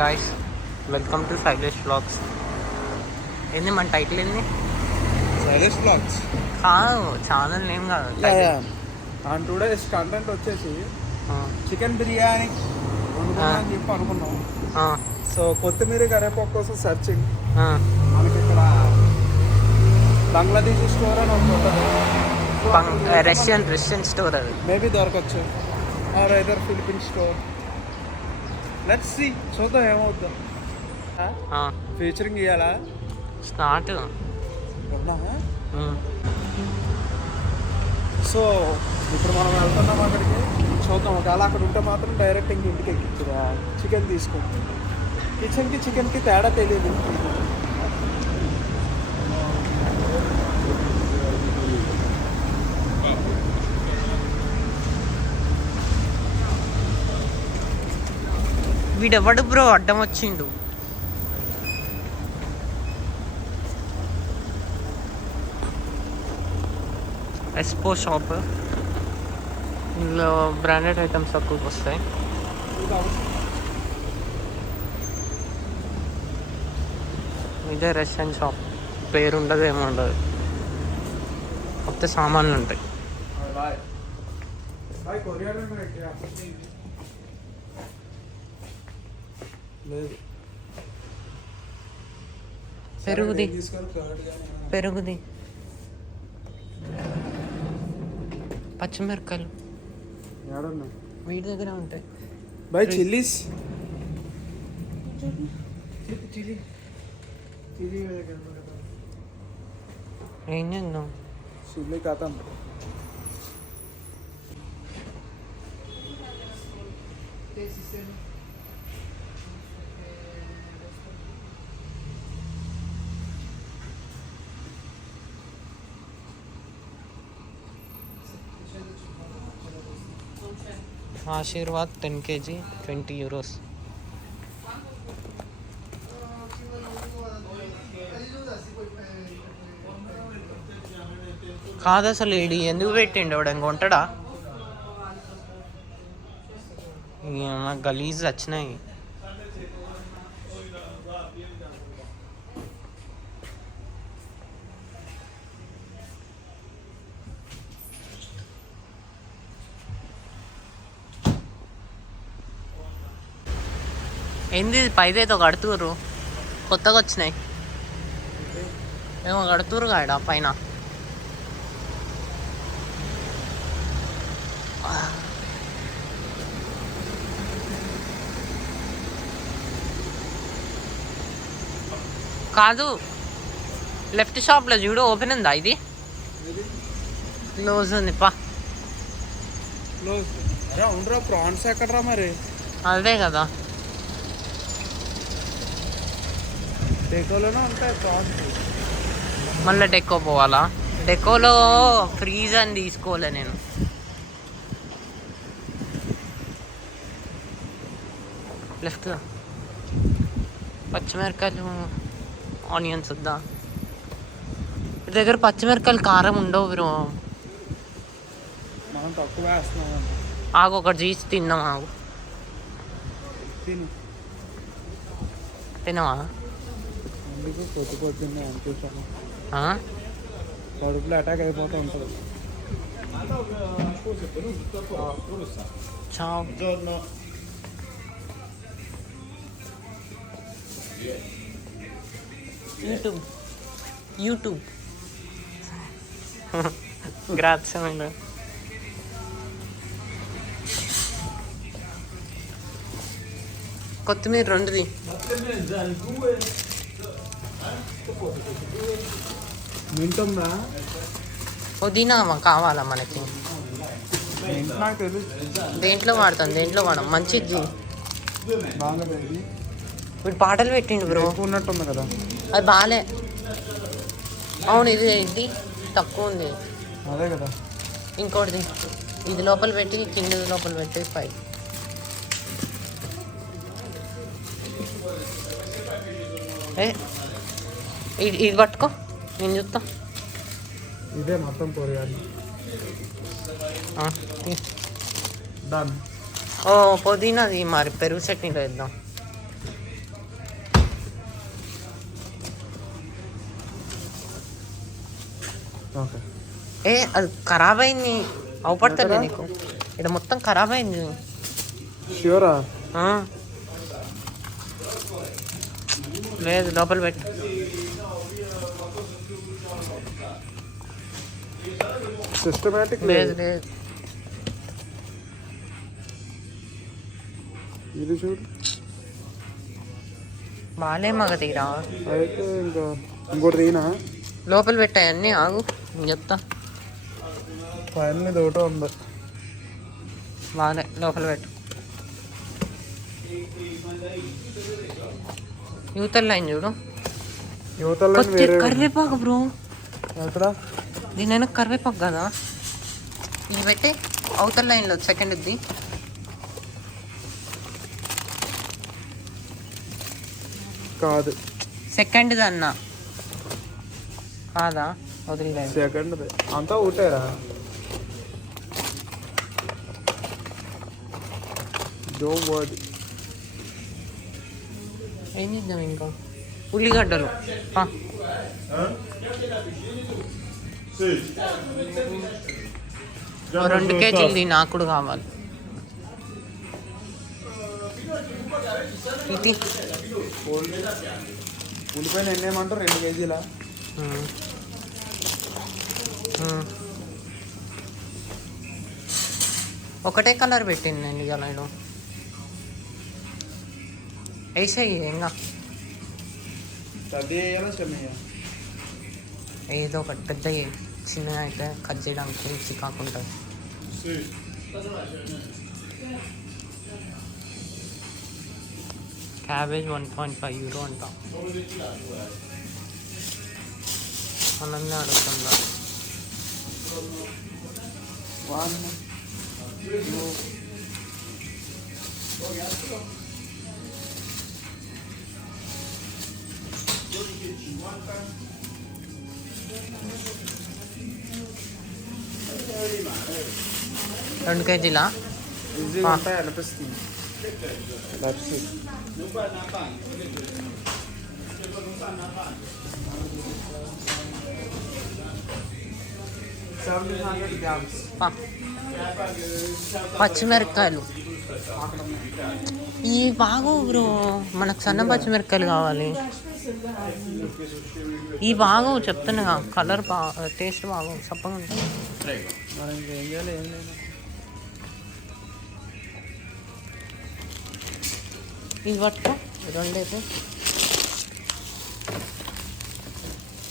Guys, welcome to Shailesh vlogs. ఏంది మన title ఏంది? శైలేష్ వ్లాగ్స్ కాదు, ఛానల్ నేమ్ కాదు. అండ్ టుడేస్ కంటెంట్ వచ్చేసి చికెన్ బిర్యానీ వండుకుందామని చెప్పి అనుకున్నాం. సో కొత్తిమీర కరివేపాకు కోసం సర్చింగ్. మనకి ఇక్కడ బంగ్లాదేశీ స్టోర్ అని ఒకటి ఉంటుంది, రష్యన్ స్టోర్. అది మేబీ దొరకచ్చు, or either Philippine store. Let's see, చూద్దాం ఏమవుద్దాం. ఫీచరింగ్ ఇవ్వాలా స్టార్ట్. సో ఇప్పుడు మనం వెళ్తున్నాం అక్కడికి, చూద్దాం. ఒకవేళ అక్కడ ఉంటే మాత్రం డైరెక్ట్ ఇంక ఇంటికి ఎక్కించురా చికెన్ తీసుకుంటాం. చికెన్కి తేడా తెలియదు. వీడెవడు బ్రో అడ్డం వచ్చిండు? ఎస్పో షాప్, ఇందులో బ్రాండెడ్ ఐటమ్స్ తక్కువకి వస్తాయి. ఇదే రష్యన్ షాప్, పేరు ఉండదు, ఏమి ఉండదు, కొత్త సామాన్లు ఉంటాయి. పెరుగుది పచ్చిమిరకాయలు వీటి దగ్గర ఉంటాయి. బై చిల్లీస్ ఏం చేద్దాం? చిల్లీ ఖతం. Aashirvaad 10 kg 20 euros. కాదు అసలు ఈడు ఎందుకు పెట్టిండు? వాడు ఇంకొంటాడా? నాకు గలీజ్ వచ్చినాయి. ఏంది పైదేదో కడుతుర్రు, కొత్తగా వచ్చినాయి ఏమో కడుతుర్రు కాడ పైన. కాదు, లెఫ్ట్ షాప్లో చూడు, ఓపెన్ ఉందా? ఇది క్లోజ్ ఉంది. ప్రాన్స్ ఎక్కడరా మరి? అదే కదా, డెకోలోనే ఉంటాయి ప్రాన్స్. మళ్ళీ డెకో పోవాలా? డెకోలో ఫ్రీజ్ అని తీసుకోలే నేను. లెఫ్ట్ పచ్చిమిరకాయలు, ఆనియన్స్ వద్దా? మీ దగ్గర పచ్చిమిరకాయలు కారం ఉండవు బ్రో. మనం తక్కువ వేస్తున్నాం. ఆగు, ఒకటి చీజ్ తిన్నాం. ఆగు, తినవా? పొద్దున్నే అనిపిస్తాను, కడుపులో అటాక్ అయిపోతూ ఉంటుంది. YouTube grazie mille. కొత్తిమీర రెండుది. వింటుందా? పుదీనా కావాలా మనకి? దేంట్లో వాడతాం, దేంట్లో వాడం? మంచిది. ఇప్పుడు పాటలు పెట్టిండు బ్రో, ఉన్నట్టుంది కదా. అది బాగాలే. అవును, ఇది ఏంటి తక్కువ ఉంది. అదే కదా. ఇంకోటిది, ఇది లోపల పెట్టి, కింద లోపల పెట్టి 5. ఇది పట్టుకో, నేను చూస్తా. ఇదే మొత్తం పోయాలి. ఓ పుదీనాది మరి పెరుగు చట్నీలో వేద్దాం. ఓకే. ఏ అది ఖరాబ్ అయింది, అవపడతలే నీకు. ఇక్కడ మొత్తం ఖరాబ్ అయింది. ష్యూరా? లేదు, లోపల పెట్టు. సిస్టమేటిక్ లేదు లేదు, ఇది చూడు. బాగాలే మగ తీరా. అయితే ఇంకా ఇంకోటి తీనా? లోపల పెట్టాయి అన్నీ, ఆగు నేను చెప్తా. పైన ఇది ఒకటో ఉంది. బాగాలే, లోపల పెట్టు. యువతల లైన్ చూడు. యువతల లైన్ వేరే. కరివేపాకు బ్రో. ఎక్కడ? దీనైనా కరివేపాకు కదా. ఇది పెట్టి అవతల లైన్లో సెకండ్ ఇది. కాదు, సెకండ్ అన్న కాదా, వదిలే. సెకండ్ అంతా ఒకటేరా. Don't worry. ఏం చేద్దాం ఇంకా? ఉల్లిగడ్డలు ఓ 2 కేజీలు నాకు కూడా కావాలి. ఇది ఉల్లిపాయలు ఎన్ని ఏమంటారు? 2 కేజీలా? ఒకటే కలర్ పెట్టింది నేను ఇక నేను వేసేయి ఇంకా ఏదో ఒకటి పెద్ద చిన్నగా అయితే కట్ చేయడానికి చికాకుంటుంది. క్యాబేజ్ 1.5 euro అంట. మనల్ని అడుగుతుందా? 1 2 2 కేజీలా? ఈజీగా ఉంటాయి అనిపిస్తుంది. పచ్చిమిరపకాయలు ఈ బాగు బ్రో, మనకు సన్న పచ్చిమిరపకాయలు కావాలి. ఈ బాగు చెప్తున్నా, కలర్ బాగా, టేస్ట్ బాగా సప్పగా ఉంటుంది. మనం ఇంకేం చేయాలి? ఏం లేదు. ఇది పట్టుకో, 2 అయితే.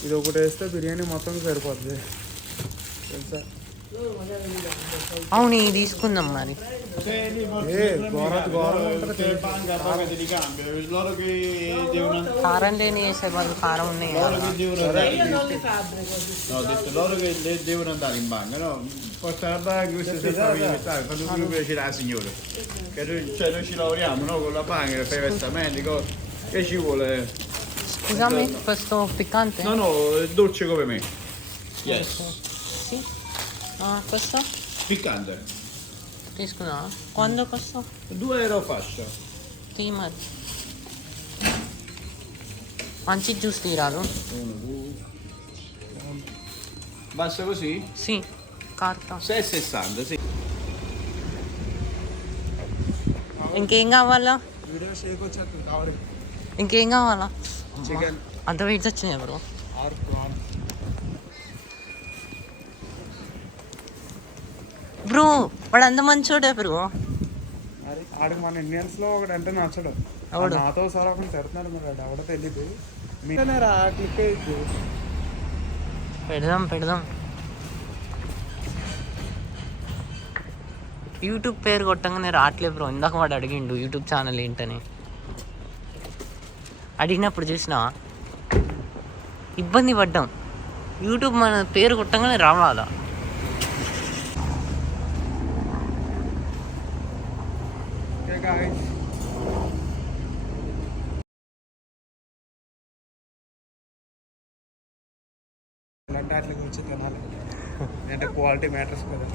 ఇది ఒకటి వేస్తే బిర్యానీ మొత్తం సరిపోద్ది తెలుసా? అవును, ఇది తీసుకుందాం మరి. కారం లేని వేసే బదులు కారం ఉన్నాయి. No, ho detto loro che devono andare in banca, no? Porta la banca, questo è sempre quando tu piacerà la signora. Che noi ci lavoriamo, no? Con la banca, fai i versamenti, che ci vuole? Scusami, questo piccante? No, no, è dolce come me. Yes. Sì. Ah, questo? Piccante. తీసుకున్నా. Quando questo? €2 fascia. Sì, ma మంచి juice తీరాలు. 1, 2. Basta così? Sì, carta. 6,60, sì. ఇంకేం కావాలా? Video Sheikh వచ్చేస్తుంది కావాలి. ఇంకేం కావాలా? Chicken అంత వెయిట్స్ వచ్చినాయి బ్రో. Are PRAN. బ్రో వాడు అంత మంచోడే బ్రో. మరి ఆడికి మన ఇండియన్స్లో ఒకటి అంటే నచ్చడు. ఎవడు? నాతో సార్ ఒకటి తిడుతున్నాడు, మరి అది ఎవడో తెలియదు. మీరా క్లిక్ అయ్యింది. పెడదాం. యూట్యూబ్ పేరు కొట్టంగానే రావట్లే బ్రో. ఇందాక వాడు అడిగిండు యూట్యూబ్ ఛానల్ ఏంటని. అడిగినప్పుడు చూసినా ఇబ్బంది పడ్డాం. యూట్యూబ్ మన పేరు కొట్టంగానే రావాలా? ఓకే గాయ్స్, ఇలాంటి వాటి గురించి తినాలి అంటే క్వాలిటీ మ్యాటర్స్ కదా.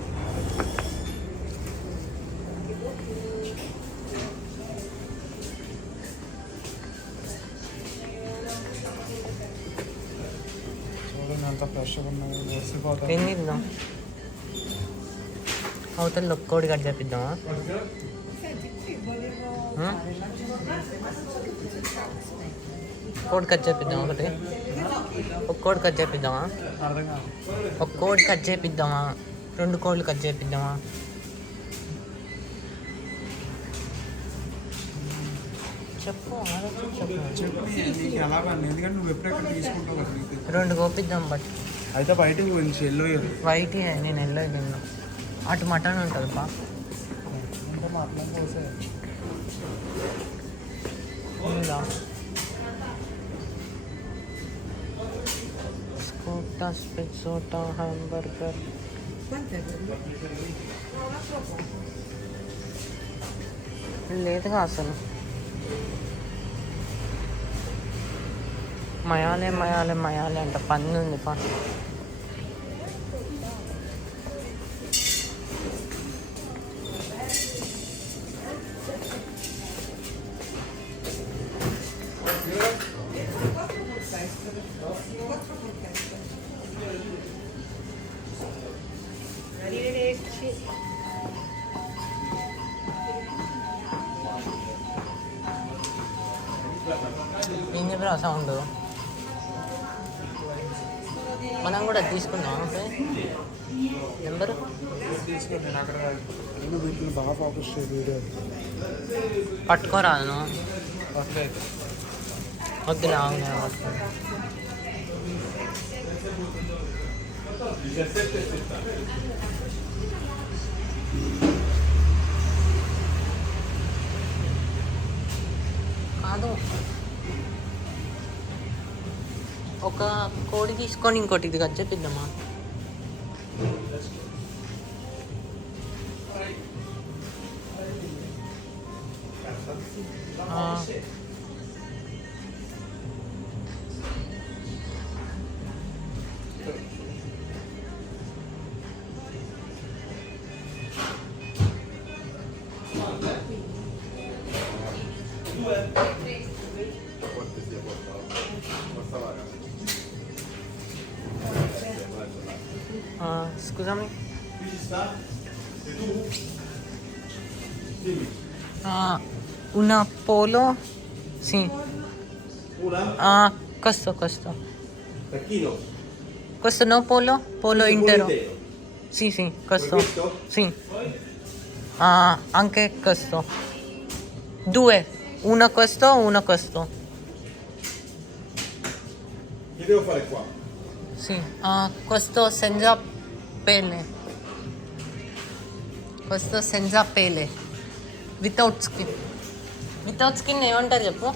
చూడండి అంత ఫ్రెష్గా ఉన్నాయి వేసిపోతాయి. ఏం తిందాం? అవతల కోడి కట్ చేపిద్దామా? కోడి కట్ చేపిద్దాం ఒకటి. ఒక కోడి కట్ చేపిద్దామా? అర్థం కాదు. ఒక కోడి కట్ చేపిద్దామా? 2 కోళ్ళు కట్ చేపిద్దామా? చెప్పు చెప్పి నీకు ఎలా పని, ఎందుకంటే నువ్వు ఎప్పుడెక్కడ తీసుకుంటావు కదా నీకు. 2 కోపిద్దాం. బట్ అయితే బయటకు పోయింది చెల్లు వైట్ నేను వెళ్ళలేదు తిన్నా. అటు మటన్ ఉంటుంది బా. ఇంకా మాట్లాడి పోసే స్కూటా స్పెట్సోటా హాంబర్గర్. లేదుగా అసలు. మయాలే మయాలే మయాలే అంట. పన్ను ఉంది పా. ఏం చెప్పరా సౌండ్? మనం కూడా తీసుకుందాం నెంబరు. తీసుకొని నేను అక్కడ వీటిని బాగా ఫోకస్ చేయ వీడియో పట్టుకోరాను. పర్లేదు. వద్దులే ఆగు. కాదు, ఒక కోడి తీసుకొని ఇంకోటి ఇది cut చేపిద్దామా? Scusami. Una polo? Sì. Una? Questo. Tacchino? Questo no polo? Polo intero. intero. Sì, questo. Questo? Sì. Anche questo. 2. Uno questo, uno questo. Che devo fare qua? Sì. Questo senza pelle. Questo senza pelle. Without skin. Without skin ఏమంటారు చెప్పు?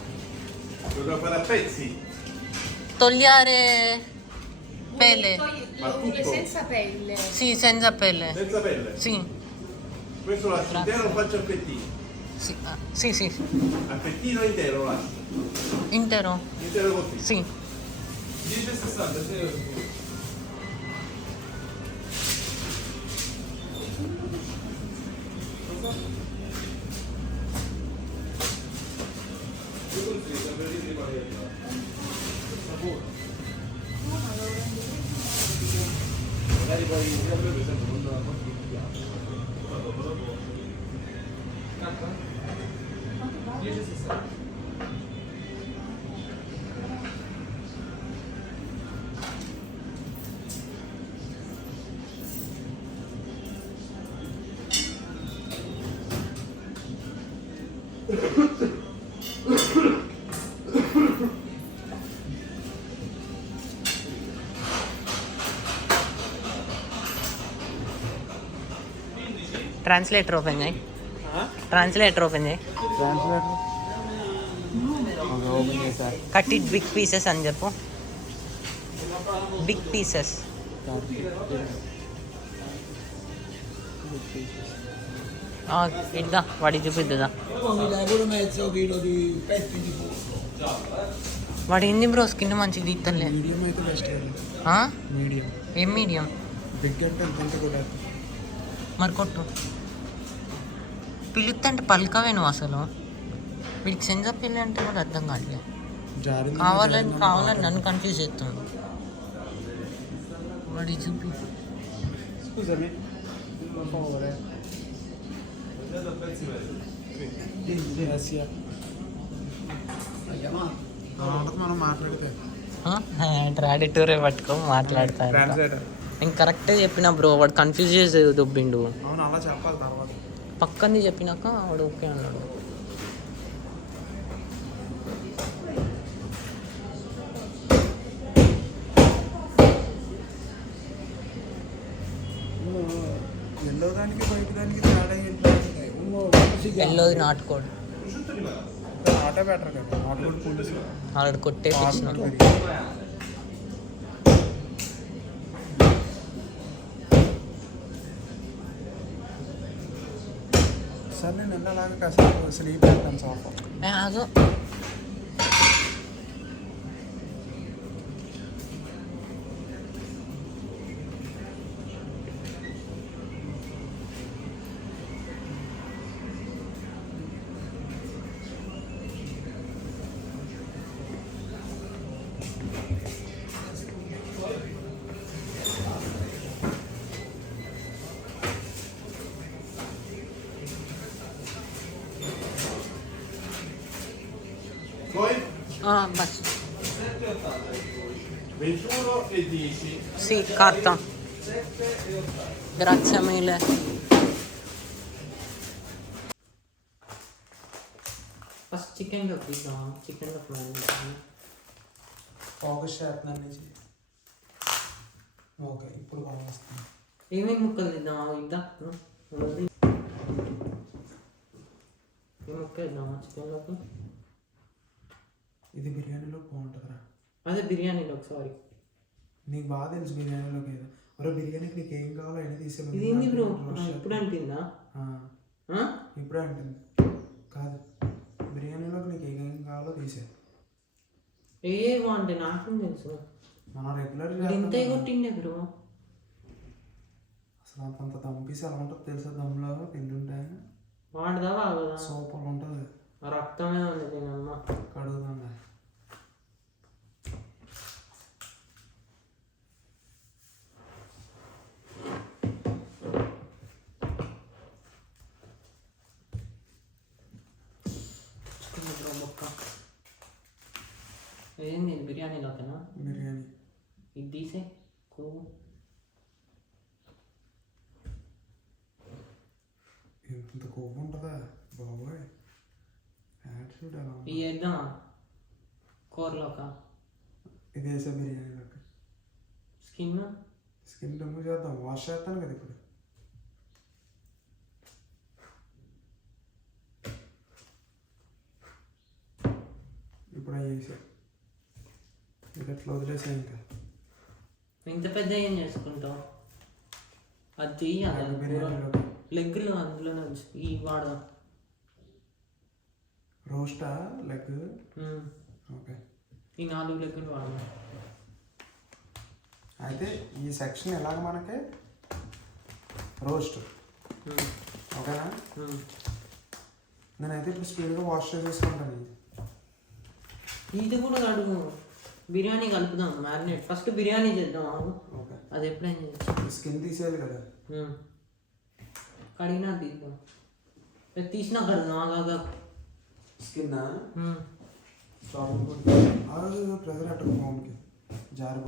Lo devo fare a pezzi? Togliere pelle. Ma tutto? Senza pelle. Sì, senza pelle. Senza pelle? Sì. Questo lo lascio intero o lo faccio a pettino? Sì. A pettino intero lo lascio? Intero. Intero così? Sì. 10,60, sì. Magari poi per esempio non la translator open చేయి. Translator open చేయి. Open చేశా. Cut it big pieces అని చెప్పు. Big pieces. ఇద్దా వాడికి చూపిద్దా. వాడు ఏంది bro skin మంచిది ఇస్తలే. Medium అయితే బెస్ట్ కదా. మీడియం. ఏం మీడియం? బిగ్ అంటే ఎంత కూడా మరి కొట్టు. పిలుస్తుంటే పలకవే నువ్వు అసలు. వీడికి సెన్స్ ఆఫ్ పిల్లి అంటే కూడా అర్థం కావట్లేదు. కావాలని నన్ను కన్ఫ్యూజ్ చేస్తాను. వాడి చూపి. Scusami, per favore. Grazie. మనం మాట్లాడితే ట్రాడిటోరే పట్టుకో మాట్లాడతాను. ట్రాన్స్లేటర్. నేను కరెక్టే చెప్పిన బ్రో, వాడు కన్ఫ్యూజ్ చేసి దొబ్బిండు. అవును అలా చెప్పాలి తర్వాత. పక్కని చెప్పినాక వాడు ఓకే అన్నాడు. ఎల్లో దానికి బయట దానికి తేడా ఏంటి? ఎల్లోది నాటుకోడు, ఆటో బెటర్ కదా, ఆటో పోలీసు ఆల్రెడీ కొట్టేపించిన. సార్ నేను వెళ్ళలాగా కాసేపు స్లీప్ చేస్తాను సోఫా. ఆగు. Poi bus 21 e 10. సి కార్తా. Grazie mille. ఫస్ట్ చికెన్లో తీద్దాం, చికెన్లో ఫ్రై చేద్దాం. ఫోకస్ చేస్తున్నాను నుంచి. ఓకే ఇప్పుడు బాగా వస్తుంది. ఏమేమి ముక్కలు తీద్దాం ఇద్దా? ఏ ముక్క ఇద్దామా చికెన్లోకి? ఇది బిర్యానీలో బాగుంటుందిరా. అదే బిర్యానీలో ఒకసారి. నీకు బాగా తెలుసు బిర్యానీలోకి ఏదో. ఒరే బిర్యానీకి నీకు ఏం కావాలో అయినా తీసేమని. ఇది ఏంది బ్రో, ఇప్పుడు అంటుందా? ఇప్పుడే అంటుంది కాదు, బిర్యానీలోకి నీకు ఏం కావాలో తీసే. ఏ బాగుంటాయి నాకు తెలుసు. మనం రెగ్యులర్ ఎంత కొట్టిండే బ్రో. అసలు అంత దంపీసి ఎలా ఉంటుంది తెలుసా? దమ్లో తింటుంటే వాడదా బాగోదా? సూపర్ ఉంటుంది. రక్తమే ఉంది దీనమ్మ. కడుగుతుందా? ఏంది బిర్యానీలోకేనా? బిర్యానీ ఇది తీసే కొవ్వు. ఇంత కొవ్వు ఉంటుందా బాబోయ్? యాటిట్యూడ్ ఎలా ఉంది? ఇది వేద్దామా కూరలోక? ఇది వేసా బిర్యానీలోకి. స్కిన్ రిమూవ్ చేద్దాం. వాష్ చేస్తాను కదా ఇప్పుడు. ఇప్పుడు అవి వేసా. ఇది ఎట్లా వదిలేసా ఇంకా. ఇంత పెద్ద ఏం చేసుకుంటావు? అది తీయాలి బిర్యానీలోకి. లెగ్గులు అందులోనే ఈ వాడదాం. రోస్టా లెగ్? ఓకే, ఈ 4 లెగ్గులు వాడదాం. అయితే ఈ సెక్షన్ ఎలాగ మనకి రోస్ట్ ఓకేనా? నేనైతే ఇప్పుడు స్పీడ్గా వాష్ చేసేసుకుంటాను. ఇది కూడా కడుగు. బిర్యానీ కలుపుదాం, మ్యారినేట్. ఫస్ట్ బిర్యానీ చేద్దాం. ఓకే, అది ఎప్పుడైనా చేద్దాం. స్కిన్ తీసేయాలి కదా. కడిగినా తీద్దాం. తీసినా కడుగుదాం. ఆగా స్కిన్ ప్రెజర్ అట్టు ఫోన్కి జారు.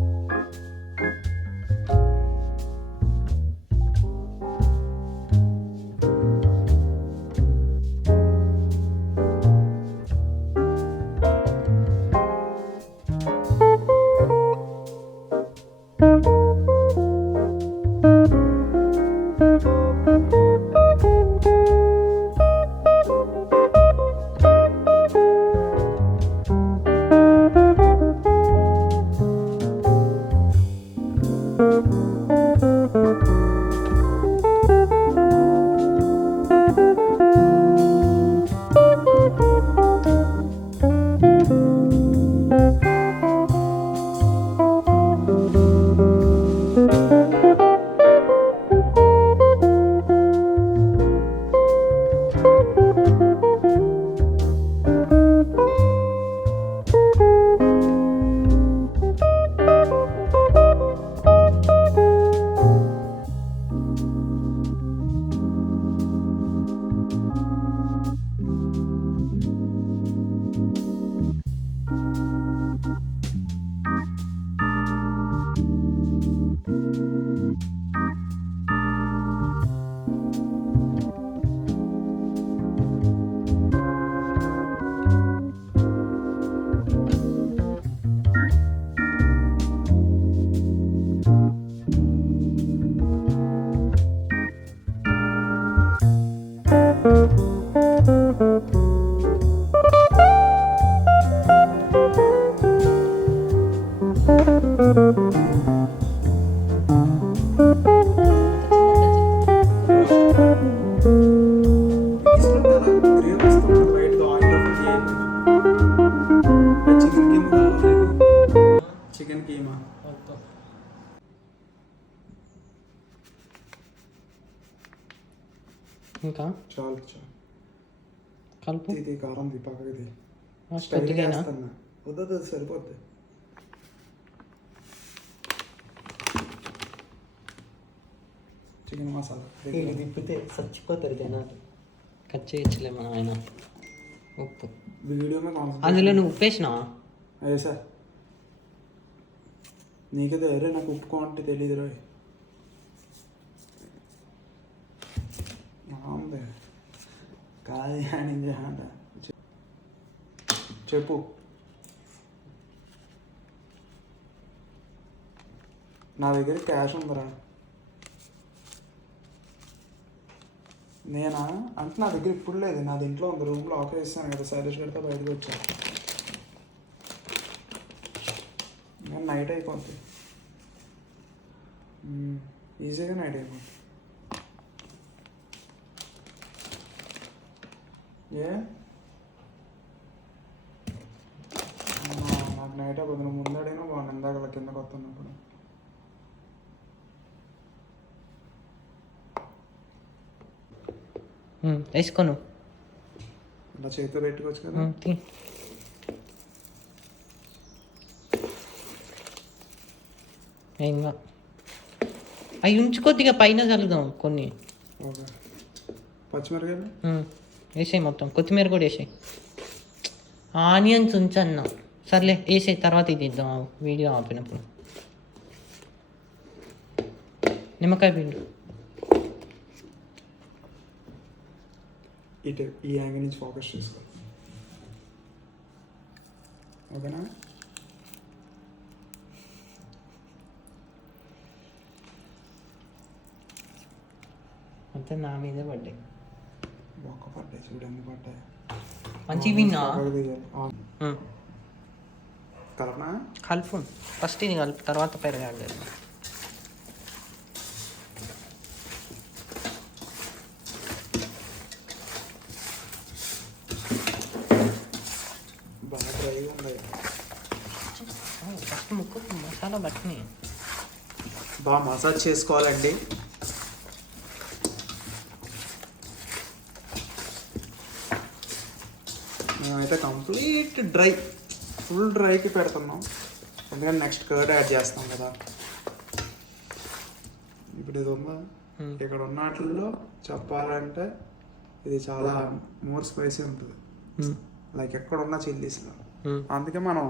చికెన్ కీమా ఇంకా చాలు చాలు కలుపు. ఇది కారం పక్కది కొద్దిగా వద్దు సరిపోద్ది. చికెన్ మసాలా తిప్పితే చచ్చిపోతారు జనాలు. కట్ చేయొచ్చులే మనం ఆయన. ఉప్పు వీడియో అందులో నువ్వు ఉప్పు వేసినావా? అదే సార్ నీకే తెలియదు, నాకు ఉప్పు అంటే తెలియదు రా. కాదు చెప్పు. నా దగ్గర క్యాష్ ఉందిరా. నేనా అంటే నా దగ్గర ఇప్పుడు లేదు, నాది ఇంట్లో ఉంది, రూమ్లో ఆఫ్ చేస్తాను కదా, సైలెన్స్ పెడితే బయటకు వచ్చాను. నేను నైట్ అయిపోద్ది, ఈజీగా నైట్ అయిపోద్ది. నాకు నైట్ అయిపోతుంది. నువ్వు ముందడైనా బాగుంది, ఇందాక కిందకు వస్తున్నప్పుడు. వేసుకోను అలా చేతితో పెట్టుకోవచ్చు కదా. ఇంకా అవి ఉంచు, కొద్దిగా పైన చల్లుదాం కొన్ని. ఓకే పచ్చిమిరకాయలు వేసాయి, మొత్తం కొత్తిమీర కూడా వేసాయి. ఆనియన్స్ ఉంచన్నా. సర్లే వేసాయి, తర్వాత ఇది ఇద్దాం వీడియో ఆపినప్పుడు. నిమ్మకాయ పిండు ఇటు ఈ యాంగిల్ నుంచి ఫోకస్ చేసుకో. ఓకేనా? అంతే నా మీదే పడ్డాయి. ఒక్క పడ్డాయి చూడండి, పడ్డాయి మంచి విన్నా. కలపనా? కలుపు ఫస్ట్, ఇది కలుపు, తర్వాత పెరగాలి. బాగా డ్రైగా ఉంది. ఫస్ట్ ముక్కు మసాలా బట్టిని బాగా మసాజ్ చేసుకోవాలండి. మేమైతే కంప్లీట్ డ్రై, ఫుల్ డ్రైకి పెడుతున్నాం, ఎందుకంటే నెక్స్ట్ కర్డ్ యాడ్ చేస్తాం కదా. ఇప్పుడు ఇది ఉందా, ఇక్కడ ఉన్న వాటిల్లో చెప్పాలంటే ఇది చాలా మోర్ స్పైసీ ఉంటుంది, లైక్ ఎక్కడ ఉన్న చిల్లీస్లో. అందుకే మనం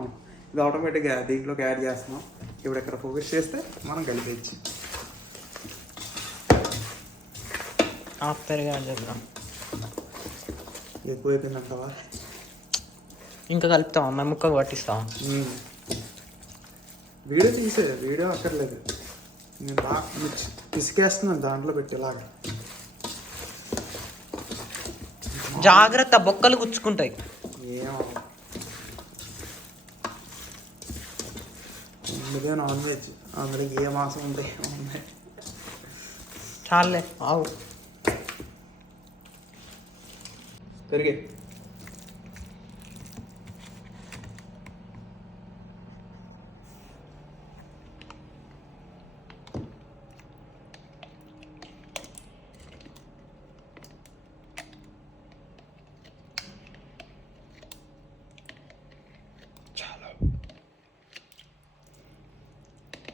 ఇది ఆటోమేటిక్గా దీంట్లోకి యాడ్ చేస్తున్నాం. ఇప్పుడు ఇక్కడ ఫోకస్ చేస్తే మనం కలిపేయచ్చు. పెరగాలి చెప్తాం. ఎక్కువైపోయిందంటావా? ఇంకా కలుపుతావా? మేము ముక్కకు పట్టిస్తావా? వీడియో తీసే, వీడియో అక్కర్లేదు. నేను పిసికేస్తున్నాను దాంట్లో పెట్టేలాగా. జాగ్రత్త, బొక్కలు గుచ్చుకుంటాయి. ఏమో అందుకే నాన్ వెజ్, అందులో ఏ మాసం ఉంటాయి. చాలే ఆవు పెరిగే.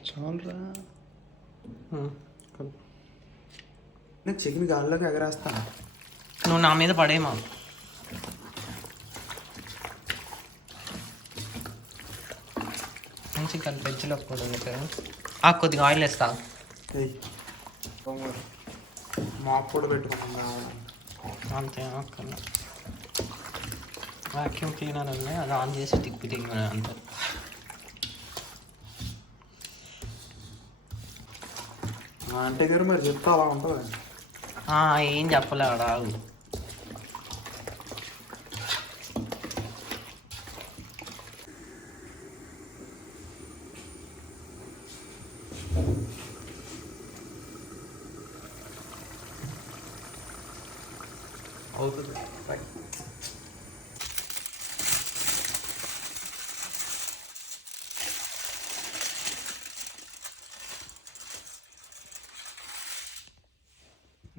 చాలురా. నేను చికెన్ గాల్లోకి ఎగరేస్తాను, నువ్వు నా మీద పడేమా. మంచి కలిపెంచులో కూడా కొద్దిగా ఆయిల్ వేస్తా. మాప్ కూడా పెట్టుకున్నాం అంతే. వాక్యూమ్ క్లీనర్ ఉన్నాయి, అది ఆన్ చేసి తిప్పి అంతే. అంటే గారు మరి చెప్తా అలా ఉంటుంది. ఏం చెప్పలే ఆడ. అవుతుంది రైట్.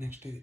నెక్స్ట్ ఇది